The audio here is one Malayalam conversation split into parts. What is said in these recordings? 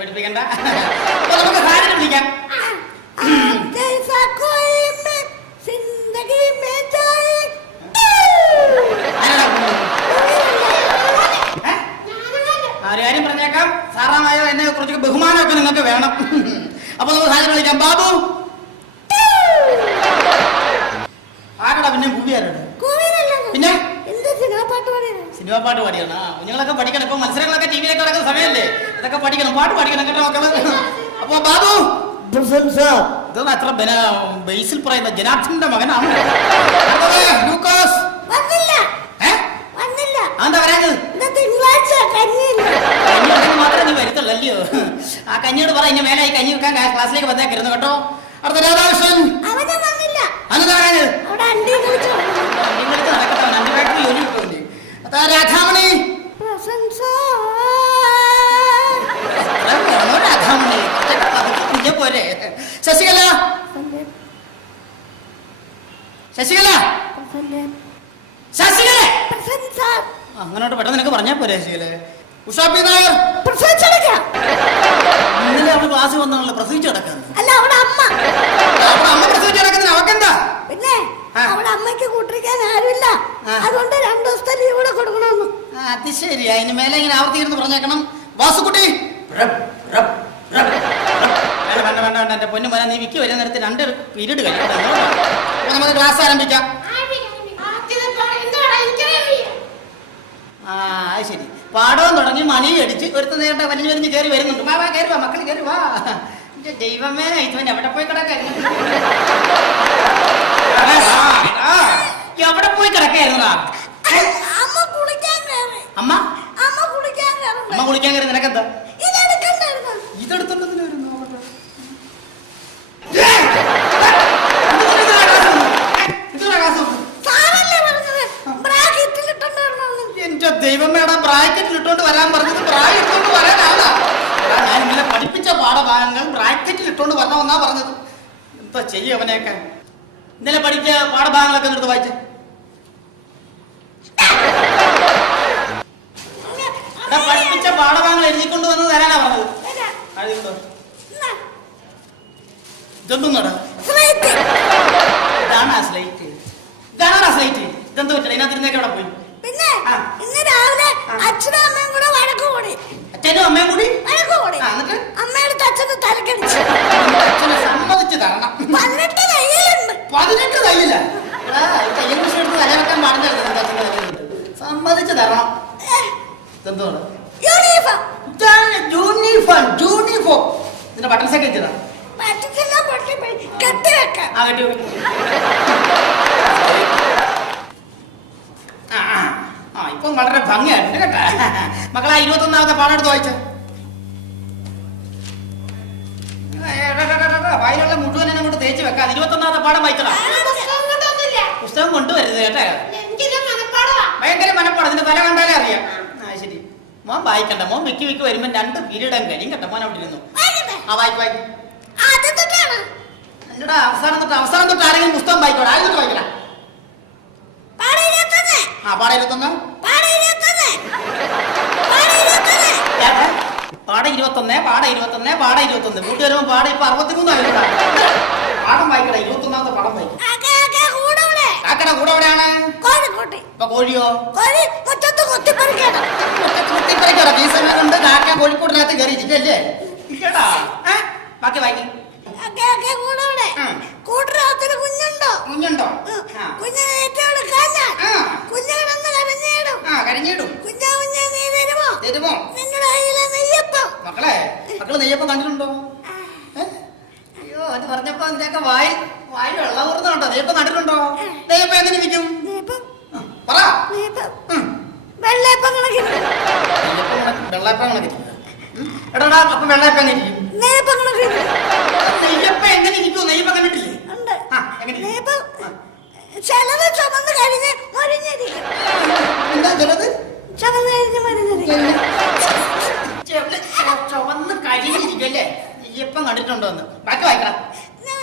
പേടിപ്പിക്കണ്ട. നമുക്ക് സാധനം വിളിക്കാം ഒരു കാര്യം പറഞ്ഞേക്കാം? സാറാമായോ എന്നെ കുറിച്ച് ബഹുമാനമൊക്കെ നിങ്ങൾക്ക് വേണം. അപ്പൊ നമുക്ക് സാധനം വിളിക്കാം ബാബു! സിനിമ പാട്ട് പാടിയാണ്. ആ കുഞ്ഞുങ്ങളൊക്കെ പഠിക്കണം. ഇപ്പൊ മത്സരങ്ങളൊക്കെ ടി വിയിലൊക്കെ നടക്കുന്ന സമയമല്ലേ ഇതൊക്കെ പഠിക്കണം. പാട്ട് പഠിക്കണം കേട്ടോ മക്കൾ. അപ്പൊ ബാബു ഇതൊന്നും അത്ര ബേസിൽ പറയുന്ന ജനാർദ്ദന്റെ മകനാണ്? ലൂക്കോസ്. മാത്രമേ നീ വരുത്തുള്ളൂ അല്ലയോ? ആ കഞ്ഞിയോട് പറ ഇനി മേലെ ഈ കഞ്ഞി വെക്കാൻ ക്ലാ- ക്ലാസ്സിലേക്ക് വന്നേക്കരുന്നു കേട്ടോ. ശശികല? ശശികല? ശശികല? അങ്ങനോട്ട് പെട്ടെന്ന് നിനക്ക് പറഞ്ഞാ പോരെ ശശികലെ. ഉഷാപ്പി നായർ. ഇന്നലെ അവൾ ക്ലാസ് വന്നാണല്ലോ പ്രസവിച്ചു കിടക്കാൻ അല്ല അവിടെ അമ്മ. അവിടെ അമ്മ പ്രസവിച്ചു കിടക്കുന്നതിന് അവക്കെന്താ? പിന്നെ. അവിടെ അമ്മയ്ക്ക് കൂട്ടിരിക്കാൻ ആരുമില്ല. അതുകൊണ്ട് രണ്ടു ദിവസത്തെ ലീവ് കൂടെ കൊടുക്കണമെന്ന്. അത് ശരി അതിന് മേലെ ഇങ്ങനെ ആവർത്തിക്കുന്നു പറഞ്ഞേക്കണം. വാസുക്കുട്ടി. റബ് റബ് റപ്പ്. വേണ്ട വേണ്ട വേണ്ട എന്റെ പൊന്നു മോനെ നീ വിക്കി വരുന്ന നേരത്തെ രണ്ട് പീരീഡ് കഴിയും നമ്മൾ നമുക്ക് ക്ലാസ് ആരംഭിക്കാം. ആ അത് ശരി. പാടവും തുടങ്ങി മണി അടിച്ച് ഒരുത്ത നേരിട്ട് വലിഞ്ഞു വലിഞ്ഞ് കയറി വരുന്നുണ്ട്. വാ വാ കയറി വാ മക്കൾ കയറി വാ. ദൈവമേ ഇതുവൻ എവിടെ പോയി കിടക്കായിരുന്നു? എവിടെ പോയി കിടക്കായിരുന്നു അമ്മ അമ്മ കുളിക്കാൻ കയറി നിനക്കെന്താ ഇതെടുക്കണ്ടായിരുന്നു ഇതെടുത്തോണ്ടെന്ന് വരുന്നു സാറല്ലേ പറഞ്ഞത് ബ്രാക്കറ്റിൽ ഇട്ടുണ്ടായിരുന്നു എന്റെ ദൈവമേടാ ബ്രാക്കറ്റിൽ ഇട്ടുകൊണ്ട് വരാൻ പറഞ്ഞത് പ്രായത്തിൽ ഇട്ടോണ്ട് വരാനാണ് ഞാൻ ഇന്നലെ പഠിപ്പിച്ച പാഠഭാഗങ്ങൾ ബ്രാക്കറ്റിൽ ഇട്ടോണ്ട് വരണമെന്നാ പറഞ്ഞത്. എന്താ ചെയ്യും അവനെയൊക്കെ? ഇന്നലെ പഠിച്ച പാഠഭാഗങ്ങളൊക്കെ എന്നിട്ട് എടുത്ത് വായിച്ചേ. പഠിപ്പിച്ച പാഠഭാഗങ്ങൾ എഴുതിക്കൊണ്ട് വന്ന് തരാനാ പറഞ്ഞത്. ഇതൊന്നും നട. ഇതാണ് ആ സ്ലൈറ്റ് ഇതാണ് ആ സ്ലൈറ്റ് ഇതെന്താ പറ്റില്ല ഇതിനകത്തിരുന്നേക്ക് അവിടെ പോയി പിന്നെ ആ. ഇന്ന് രാവിലെ അച്ഛനും അമ്മയും കൂടെ വഴക്ക് കൂടി. അച്ഛനും അമ്മയും കൂടി? വഴക്ക് കൂടി. ആ, എന്നിട്ട്? അമ്മയുടെ അച്ഛന് തലക്കടിച്ചു. സമ്മതിച്ചു തരണം. പതിനെട്ട് തയ്യലുണ്ട്. പതിനെട്ട് തയ്യല? എടാ, ഈ തയ്യൽ മെഷീൻ എടുത്ത് തല വെക്കാൻ പാടില്ല. എന്താ അച്ഛന്റെ തലയിലുണ്ട്. സമ്മതിച്ച് തരണം. ഇതെന്തോണ് യൂണിഫോം. Uniform uniform. ഇതിന്റെ ബട്ടൺസ് ഒക്കെ ഇച്ചതാ പറ്റിച്ചെല്ലാം കെട്ടി വെക്കാം. ആ കെട്ടി വെക്ക്. ആ ആ. ആ ഇപ്പം വളരെ ഭംഗിയായിട്ടുണ്ട് കേട്ടാ. മക്കളെ ഇരുപത്തൊന്നാമത്തെ പാടെടുത്ത് വായിച്ച. വായിലുള്ള മുഴുവൻ എന്നെ കൊണ്ട് തേച്ച് വെക്കാം ഇരുപത്തൊന്നാമത്തെ പാഠം വായിച്ചടാ പുസ്തകം കൊണ്ടുവരുന്നത് കേട്ടാ. ഭയങ്കര മനപ്പാടം. അതിന്റെ തല കണ്ടാലേ അറിയാം. ആ ശരി. മോൻ വായിക്കണ്ട. മോൻ വിക്കി വിക്കി വരുമ്പോ രണ്ട് പീരീഡ് കഴിയും കേട്ടോ. മോൻ അവിടെ ഇരുന്നു. ആ വായിക്കും വായിക്കും. എന്നടാ അവസാനം തൊട്ട് അവസാനം തൊട്ട് ആരെങ്കിലും പുസ്തകം വായിക്കോടാ ആരും തൊട്ട് വായിക്കടാ പാട ആ പാട ഇരുപത്തൊന്ന് പാട ഇരുപത്തൊന്ന് പാട ഇരുപത്തൊന്ന് പാട ഇരുപത്തൊന്ന് പാട ഇരുപത്തൊന്ന് പാട ഇരുപത്തൊന്ന്. കൂട്ടി വരുമ്പോ പാട ഇപ്പൊ അറുപത്തിമൂന്നായി പാടം വായിക്കട ഇരുപത്തൊന്നാമത്തെ പാടം വായിക്കും കാക്കട കൂടെ എവിടെയാണ് ഇപ്പൊ കോഴിയോ? കുത്തിപ്പറിക്കട ഈ സമയം കൊണ്ട് കാക്ക കോഴിക്കോട്ടിനകത്ത് കയറി ഇരിക്കല്ലേ? ഇരിക്കടാ? ബാക്കി വായിക്കും. കുഞ്ഞുണ്ടോ? കുഞ്ഞുണ്ടോ? ആ. കുഞ്ഞിനെ ഏറ്റെടുക്കാൻ ആ. കുഞ്ഞു കിടന്ന് കരഞ്ഞിടും. ആ കരിഞ്ഞിടും. കുഞ്ഞാ കുഞ്ഞാ നീ തരുമോ? തരുമോ? നിങ്ങളുടെ കയ്യിലെ നെയ്യപ്പം മക്കളെ മക്കൾ നെയ്യപ്പം കണ്ടിട്ടുണ്ടോ? അയ്യോ അത് പറഞ്ഞപ്പോ അതിന്റെയൊക്കെ വായി വായി വെള്ളം ഊർന്നുണ്ടോ നെയ്യപ്പം കണ്ടിട്ടുണ്ടോ? നെയ്യപ്പം എങ്ങനെ ഇരിക്കും? നെയ്യപ്പം. പറ. നെയ്യപ്പം. ഉം. വെള്ളയപ്പം കണക്കിന്. നെയ്യപ്പം കണക്ക് വെള്ളയപ്പം കണക്കിരിക്കും ഉം. എടാ അപ്പൊ വെള്ളയപ്പം എങ്ങനെ ഇരിക്കും? നെയ്യപ്പം കണക്കിന്. നെയ്യപ്പം എങ്ങനെ ഇരിക്കും? നെയ്യപ്പം കണ്ടിട്ടില്ലേ? ആ, എങ്ങനെ? നെയ്യപ്പം ചിലത് ചുമന്ന് കഴിഞ്ഞ് മൊരിഞ്ഞിരിക്കും. എന്താ ചിലത് ചുമന്ന് കഴിഞ്ഞ് മൊരിഞ്ഞിരിക്കും. ചുവന്ന് കരിഞ്ഞിരിക്കല്ലേ ഇപ്പം കണ്ടിട്ടുണ്ടോ എന്ന്. ബാക്കി വായിക്കണം ഞാൻ ഞാൻ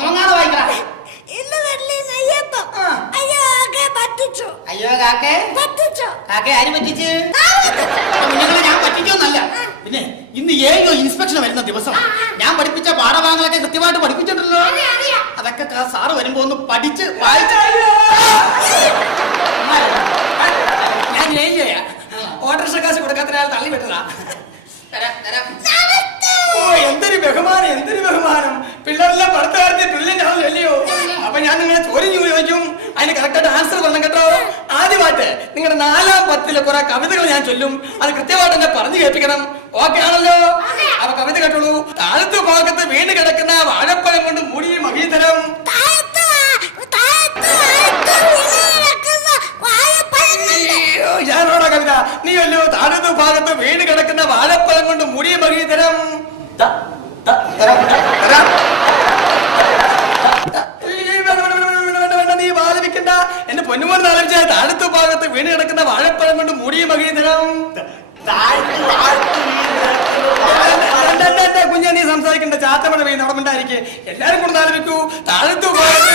നോങ്ങാതെ വായിക്കണം ഇന്ന് അയ്യോ കാക്കേ. കാക്കേ ആര് പറ്റിച്ച്? ആ പറ്റിച്ചു. കുഞ്ഞുങ്ങളെ ഞാൻ ഇൻസ്പെക്ഷൻ വരുന്ന ദിവസം. ഞാൻ പഠിപ്പിച്ച പാഠഭാഗങ്ങളൊക്കെ കൃത്യമായിട്ട് പഠിപ്പിച്ചിട്ടുണ്ടല്ലോ. അതൊക്കെ സാറ് വരുമ്പോ ഒന്ന് പഠിച്ച് വായിച്ച് വിട്ടതാ. തരാം, തരാം. ഓ എന്തൊരു ബഹുമാനം എന്തൊരു ബഹുമാനം. പിള്ളേരെല്ലാം പഠിത്ത കാര്യത്തിൽ ബ്രില്യന്റ് ആണല്ലോ അല്ലയോ? അപ്പൊ ഞാൻ നിങ്ങളെ ചോദ്യം ചോദിക്കും. അതിന് കറക്റ്റായിട്ട് ആൻസർ തന്നെ കേട്ടോ? ആദ്യമായിട്ട് നിങ്ങളുടെ നാലാം പത്തിലെ കുറെ കവിതകൾ ഞാൻ ചൊല്ലും. അത് കൃത്യമായിട്ട് എന്നെ പറഞ്ഞു കേൾപ്പിക്കണം. ഓക്കെ ആണല്ലോ? അപ്പൊ കവിത കേട്ടോളൂ. താഴത്ത് ഭാഗത്ത് വീണ് കിടക്കുന്ന വാഴപ്പഴം കൊണ്ട് മൂടിയ മഹീതരം ഭാഗത്ത് വീണ് കിടക്കുന്ന വാഴപ്പഴം കൊണ്ട് മുടിയ മഹീതരം തരാം. നീ വാദിക്കണ്ട എന്റെ പൊന്നുമോൻ ആലോചിച്ച താഴത്ത് ഭാഗത്ത് വീണ് കിടക്കുന്ന വാഴപ്പഴം കൊണ്ട് മൂടിയ മകീതരം കുഞ്ഞ നീ സംസാരിക്കണ്ട. ചാത്തമഴ പെയ്യുന്ന അവിടെ മിണ്ടായിരിക്കെ എല്ലാരും കൂടെ ആലോചിക്കൂ. താഴത്തു ഭാഗത്ത്